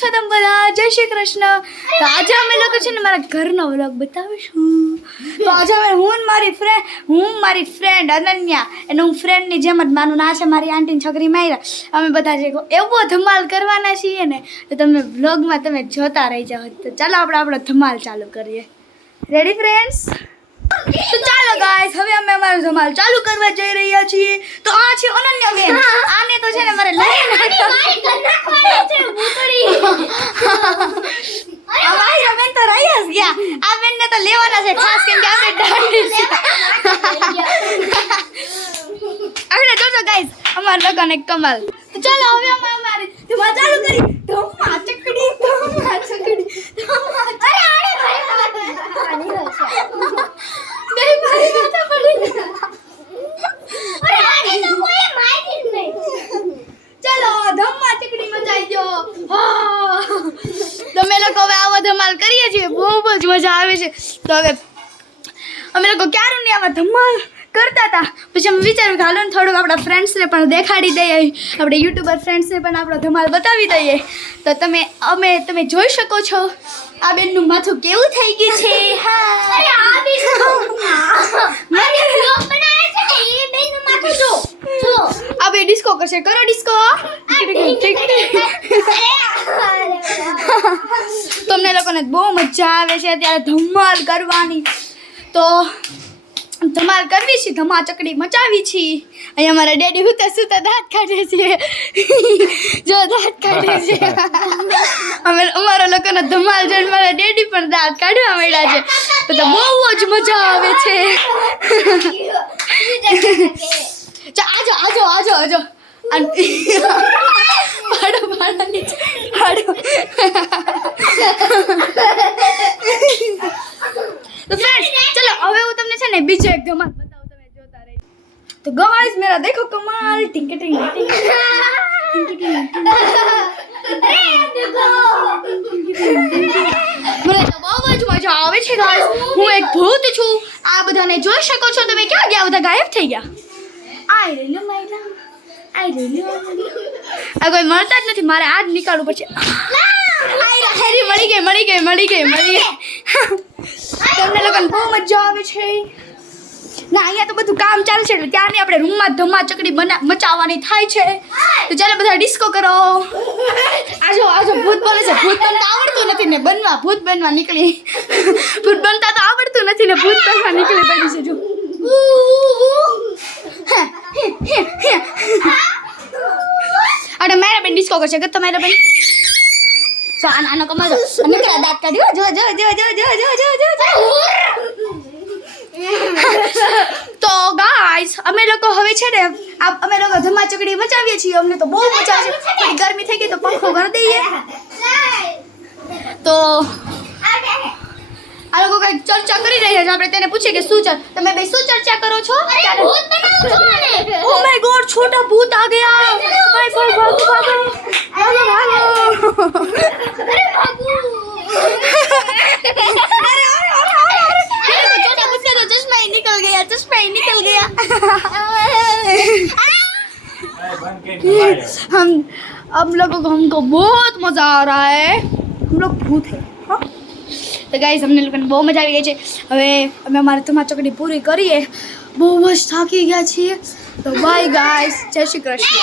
છો તમે બધા? જય શ્રી કૃષ્ણ. તો આજે અમે લોકો છે ને મારા ઘરનો વ્લોગ બતાવીશું. તો આજે હું મારી ફ્રેન્ડ અનન્યા અને હું ફ્રેન્ડની જેમ જ માનું ના છે મારી આંટીની છોકરી માયરા અમે બધા જે એવો ધમાલ કરવાના છીએ ને તો તમે વ્લોગમાં તમે જોતા રહી જાઓ. તો ચાલો આપણે આપણો ધમાલ ચાલુ કરીએ. Ready friends? તો ચાલો ગાઈસ, હવે અમે અમારો ધમાલ ચાલુ કરવા જઈ રહ્યા છીએ. તો આ છે અનન્યા બેન. આને તો છે ને મારે લઈને અમારી બેન તો રહી જ ગયા. આ બેન ને તો લેવાના છે ખાસ કેમ કે આ બેન ડાળી છે. આગળ જોજો ગાઈસ અમાર લોકોને કમાલ. તો ચાલો હવે અમે અમારી ધમાલ ચાલુ કરી. ધમ્મા ચકડી અરે આડે બે મારી માથા પડી. અરે આગે તો કોઈ મારી જ નહીં. ચલો ધમ્મા ચકડી મચાઈ દો. તમે લોકો હવે આવો ધમાલ કરીએ છીએ, બહુ જ મજા આવે છે. તો હવે અમે લોકો ક્યારું નહીં આવા ધમાલ કરતા હતા. પછી અમે વિચાર્યું કે હાલો ને થોડુંક આપણા ફ્રેન્ડ્સને પણ દેખાડી દઈએ, આપણે યુટ્યુબર ફ્રેન્ડ્સને પણ આપણો ધમાલ બતાવી દઈએ. તો તમે જોઈ શકો છો આ બેનનું માથું કેવું થઈ ગયું છે. હા અરે આ બેન મારે વ્લોગ બનાવે છે ને એ બેનનું માથું જો આ બે ડિસ્કો કરશે. કરો ડિસ્કો. તમને લોકોને બહુ મજા આવે છે અત્યારે ધમાલ કરવાની. તો ધમાલ કરવી છે, ધમા ચકડી મચાવી છે. અહીંયા અમારા ડેડી સુતા દાંત કાઢે છે. જો દાંત કાઢે છે. અમારા લોકોનો ધમાલ જોઈને મારા ડેડી પણ દાંત કાઢવા માંડ્યા છે. તો બહુ જ મજા આવે છે. આજો પાડો નીચે પાડો. તો ફ્રેન્ડ્સ ચલો હવે હું તમને છે ને બીજો એક ધમાલ બતાવું, તમે જોતા રહેજો. તો ગાઈસ મેરા દેખો કમાલ. ટિંક ટિંક ટિંક મને તો બહુ જ મજા આવે છે ગાઈસ. હું એક ભૂત છું. આ બધાને જોઈ શકો છો તમે. ક્યાં ગયા બધા? ગાયબ થઈ ગયા. આઈ રેલો માયલા આઈ રેલો. આ કોઈ મળતા જ નથી. મારે આ જ નીકાળવું પડશે. હેરી મળી ગઈ. તમને લોકોને બહુ મજા આવે છે ના? અહીંયા તો બધું કામ ચાલશે એટલે ત્યાં આપણે રૂમમાં ધમા ચકડી મચાવવાની થાય છે. તો ચાલો બધા ડિસ્કો કરો. આજો ભૂત બોલે છે. ભૂત બનતા આવડતું નથી ને ભૂત બનવા નીકળી. ભૂત બનતા તો આવડતું નથી ને ભૂત બનવા નીકળી પડી છે. જો અરે મારા બેન ડિસ્કો કરશે. ગત તમારા બેન તો આનો કમાલ નીકળ્યા દાંત કાઢ્યો. જો તો ગાઈસ અમે લોકો હવે છે ને અમે લોકો ધમા ચકડી મચાવીએ છીએ. અમને તો બહુ મજા આવે છે. થોડી ગરમી થઈ ગઈ તો પંખો કરી દઈએ. તો આ લોકો કઈ ચર્ચા કરી રહ્યા છે. આપણે તેને પૂછીએ કે શું તમે બે શું ચર્ચા કરો છો? ઓ માય ગોડ છોટા ભૂત આ ગયા. चश्मा ही निकल गया. हम लोगों को हमको बहुत मजा आ रहा है. हम लोग भूत है. तो गाइस हमने लोगों ने બહુ મજા આવી ગઈ છે. હવે અમે અમારી ધમા ચકડી પૂરી કરીએ. બહુ જ થાકી ગયા છીએ. તો બાય ગાઈસ, જય શ્રી કૃષ્ણ.